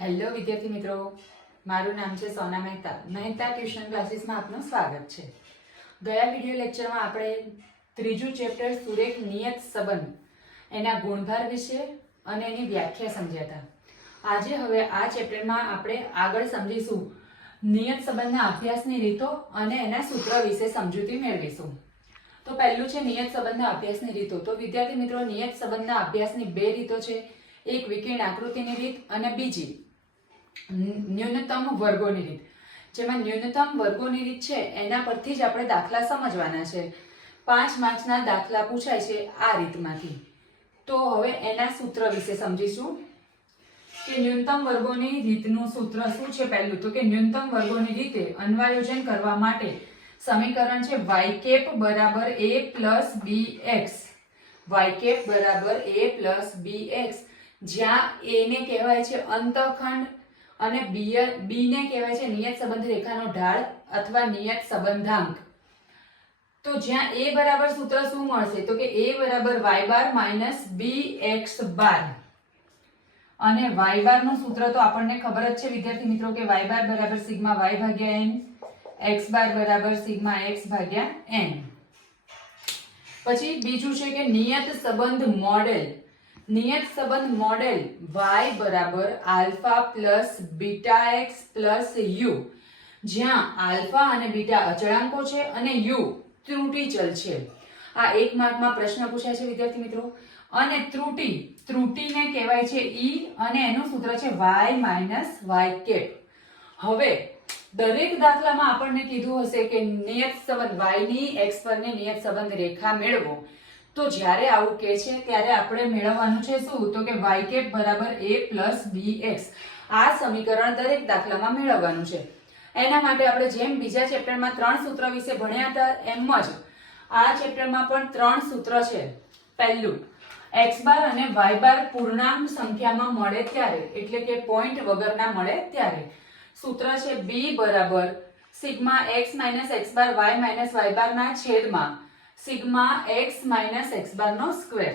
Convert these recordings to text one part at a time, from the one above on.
Hello વિદ્યાર્થી મિત્રો, મારું નામ છે સોના મહેતા. મહેતા ટ્યુશન ક્લાસીસમાં આપનું સ્વાગત છે. ગયા વિડિયો લેક્ચરમાં આપણે ત્રીજું ચેપ્ટર સુરેખ નિયત સંબંધ, એના ગુણભાર વિશે અને એની વ્યાખ્યા સમજ્યા હતા. આજે હવે આ ચેપ્ટરમાં આપણે આગળ સમજીશું નિયત સંબંધના અભ્યાસની રીતો અને એના સૂત્ર વિશે સમજૂતી મેળવીશું. તો પહેલું છે નિયત સંબંધના અભ્યાસની રીતો. તો વિદ્યાર્થી મિત્રો, નિયત સંબંધના અભ્યાસની બે રીતો છે. એક વિકર્ણ આકૃતિની રીત અને બીજી ન્યૂનતમ વર્ગોની રીત. જેમાં ન્યૂનતમ વર્ગોની રીત છે, એના પરથી જ આપણે દાખલા સમજવાના છે. પાંચ માર્ક્સના દાખલા પૂછાય છે આ રીતમાંથી. તો હવે એના સૂત્ર વિશે સમજીશું. કે ન્યૂનતમ વર્ગોની રીતનું સૂત્ર શું છે પહેલું? તો કે ન્યૂનતમ વર્ગોની રીતે અન્વાયોજન કરવા માટે સમીકરણ છે વાય કેપ બરાબર A plus B X. Y cap બરાબર એ પ્લસ બી એક્સ. જ્યાં એને કહેવાય છે અંતખંડ અને બી બી ને કહેવાય છે નિયત સંબંધ રેખાનો ઢાળ અથવા નિયત સંબંધાંક. તો જ્યાં એ બરાબર સૂત્ર શું મળશે? તો કે એ બરાબર Y bar minus B X bar અને વાય બારનું સૂત્ર તો આપણને ખબર જ છે, વિદ્યાર્થી મિત્રો, કે વાય બાર બરાબર સિગ્મા વાય ભાગ્યા એન એક્સ બાર બરાબર સિગ્મા એક્સ ભાગ્યા એન પછી બીજું છે કે નિયત સંબંધ મોડેલ નિયત સંબંધ મોડેલ y બરાબર alpha plus beta x plus u. જ્યાં આલ્ફા અને બીટા અચળાંકો છે અને યુ ત્રુટી ચલ છે. આ એક માર્કમાં પ્રશ્ન પૂછાય છે વિદ્યાર્થી મિત્રો. અને ત્રુટી, ત્રુટીને કહેવાય છે ઈ અને એનું સૂત્ર છે y માઇનસ વાય કેપ. હવે, દરેક દાખલામાં આપણને કીધું હશે કે નિયત સંબંધ y ની, x પરની નિયત સંબંધ રેખા મેળવો. તો જ્યારે આવું કહે છે, ત્યારે આપણે મેળવવાનું છે શું? તો કે વાય કેપ બરાબર એ પ્લસ બી એક્સ આ સમીકરણ દરેક દાખલામાં મેળવવાનું છે. એના માટે આપણે જેમ બીજા ચેપ્ટરમાં ત્રણ સૂત્ર વિશે ભણ્યા હતા, એમ જ આ ચેપ્ટરમાં પણ ત્રણ સૂત્ર છે. પહેલું એક્સ બાર અને વાય બાર પૂર્ણાંક સંખ્યામાં મળે ત્યારે, એટલે કે પોઈન્ટ વગરના મળે ત્યારે. સૂત્ર છે બી બરાબર, sigma x minus x bar y minus y બારના છેદમાં. સિગ્મા એક્સ માઇનસ એક્સ બારનો સ્ક્વેર.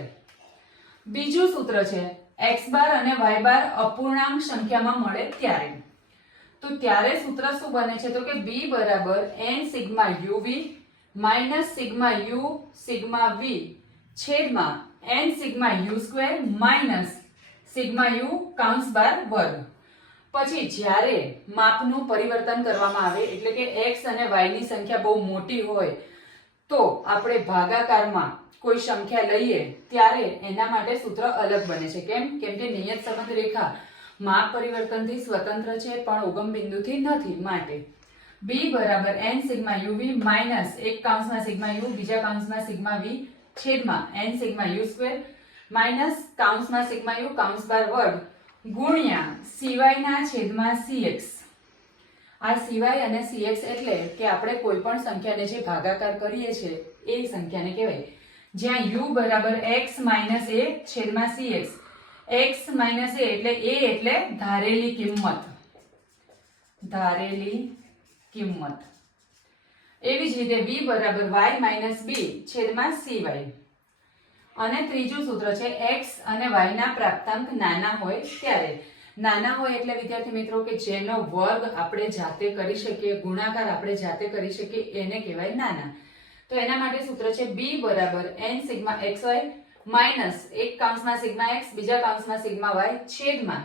બીજું સૂત્ર છે, એક્સ બાર અને વાય બાર અપૂર્ણાંક સંખ્યામાં મળે ત્યારે. તો ત્યારે સૂત્ર શું બને છે? તો કે બી બરાબર n sigma u v minus sigma u sigma v છેદમાં n sigma u square minus sigma u કાઉન્સ બાર વર્ગ. પછી જ્યારે માપનું પરિવર્તન કરવામાં આવે, એટલે કે એક્સ અને વાયની સંખ્યા બહુ મોટી હોય તો આપણે ભાગાકારમાં કોઈ સંખ્યા લઈએ, ત્યારે એના માટે સૂત્ર અલગ બને છે. કેમ? કેમ કે નિયત સંબંધ રેખા માપ પરિવર્તનથી સ્વતંત્ર છે, પણ ઉગમ બિંદુથી નથી, માટે. B બરાબર n સિગ્મા વી માઇનસ એક કાઉન્સમાં સિગ્મા u, બીજા કાઉન્સમાં સિગ્મા v છેદમાં n sigma u square minus કાઉન્સમાં sigma u કાઉન્સ બાર વર્ગ ગુણ્યા સિવાયના છેદમાં cx આ સિવાય અને સીએક્સ એટલે કે આપણે કોઈ પણ સંખ્યાને જે ભાગાકાર કરીએ છીએ, એ સંખ્યાને કહેવાય. જ્યાં યુ બરાબર એક્સ માઇનસ એ છેદમાં સીએક્સ એક્સ માઇનસ એ એટલે એ એટલે ધારેલી કિંમત. ધારેલી કિંમત. એવી જ રીતે બી બરાબર વાય માઇનસ બી છેદમાં cy. અને ત્રીજું સૂત્ર છે એક્સ અને વાયના પ્રાપ્તાંક નાના હોય ત્યારે. નાના હોય એટલે વિદ્યાર્થી મિત્રો કે જેનો વર્ગ આપણે જાતે કરી શકીએ, ગુણાકાર આપણે જાતે કરી શકીએ, એને કહેવાય નાના. તો એના માટે સૂત્ર છે બી બરાબર n sigma x y minus એક કાઉન્સમાં સિગ્મા એક્સ બીજા કાઉન્સમાં સિગ્મા વાય છેદમાં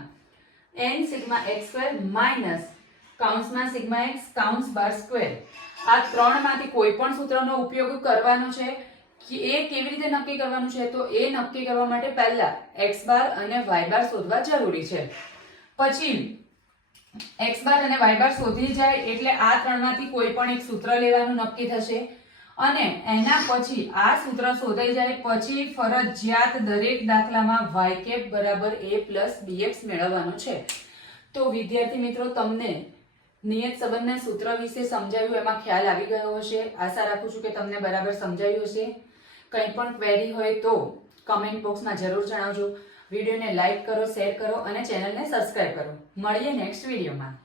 n sigma x square minus કાઉન્સમાં sigma x કાઉન્સ બાર સ્ક્વેર. આ ત્રણમાંથી કોઈ પણ સૂત્રનો ઉપયોગ કરવાનો છે. કે એ કેવી રીતે નક્કી કરવાનું છે? તો એ નક્કી કરવા માટે પહેલા એક્સ બાર અને વાય બાર શોધવા જરૂરી છે. પછી x બાર અને y બાર શોધી જાય એટલે આ ત્રણમાંથી કોઈ પણ એક સૂત્ર લેવાનું નક્કી થશે. અને એના પછી આ સૂત્ર શોધાઈ જાય, પછી ફરજિયાત દરેક દાખલામાં વાય કેપ બરાબર એ પ્લસ બીએક્સ મેળવવાનું છે. તો વિદ્યાર્થી મિત્રો, તમને નિયત સંબંધના સૂત્ર વિશે સમજાવ્યું, એમાં ખ્યાલ આવી ગયો હશે. આશા રાખું છું કે તમને બરાબર સમજાયું હશે. કંઈ પણ ક્વેરી હોય તો કમેન્ટ બોક્સમાં જરૂર જણાવજો. વિડીયોને લાઈક કરો શેર કરો અને ચેનલને સબસ્ક્રાઇબ કરો. મળીએ નેક્સ્ટ વિડીયોમાં.